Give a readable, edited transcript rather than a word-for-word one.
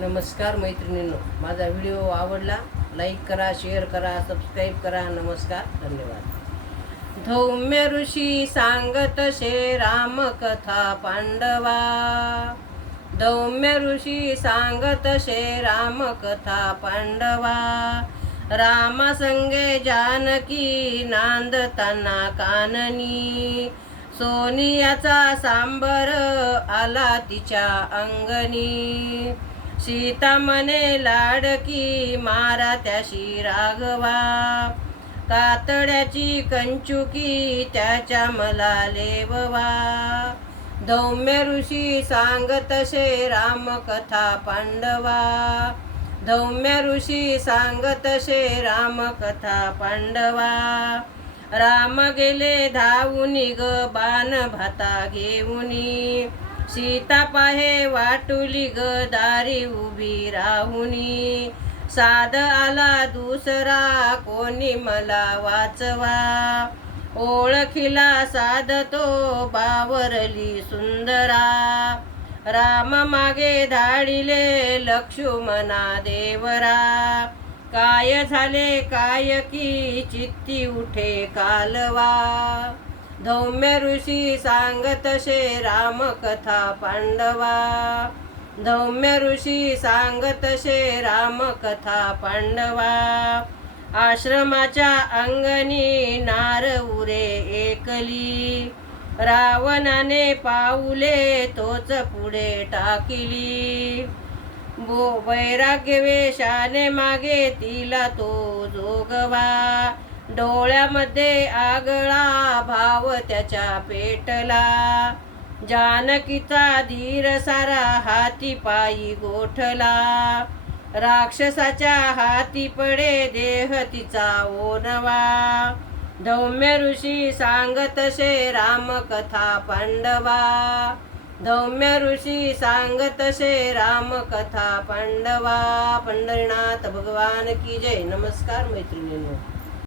नमस्कार मैत्रिणींनो, माझा व्हिडिओ आवडला लाईक करा, शेअर करा, सबस्क्राईब करा. नमस्कार, धन्यवाद. धौम्य ऋषी सांगत शे रामकथा पांडवा. धौम्य ऋषी सांगत शे रामकथा पांडवा. रामासंगे जानकी नांदताना काननी. सोनियाचा सांबर आला तिच्या अंगणी. सीता म्हणे लाडकी मारा त्याशी राघवा. कातड्याची कंचुकी त्याच्या मला लेववा. धौम्य ऋषी सांगत शे रामकथा पांडवा. धौम्य ऋषी सांगत शे रामकथा पांडवा. राम गेले धावुनी ग बाण भाता घेऊनी. सीता पाहे वाटुली ग दारी उभी राहुनी. साध आला दुसरा कोणी मला वाचवा. ओळखिला साध तो बावरली सुंदरा. राम मागे धाडिले लक्ष्मणा देवरा. काय झाले काय की चित्ती उठे कालवा. धौम्य ऋषी सांगत शे रामकथा पांडवा. धौम्य ऋषी सांगत शे रामकथा पांडवा. आश्रमाच्या अंगणी नार उरे एकली. रावणाने पाऊले तोच पुढे टाकिली. वैराग्य वेशाने मागे तिला तो जोगवा. डोळ्यामध्ये आगळा भाव त्याच्या पेटला. जानकीचा धीर सारा हाती पायी गोठला. राक्षसाच्या हाती पडे देह तिचा ओनवा. धौम्य ऋषी सांगत शे रामकथा पांडवा. धौम्य ऋषी सांगत शे रामकथा पांडवा. पंढरीनाथ भगवान की जय. नमस्कार मैत्रिणींनो.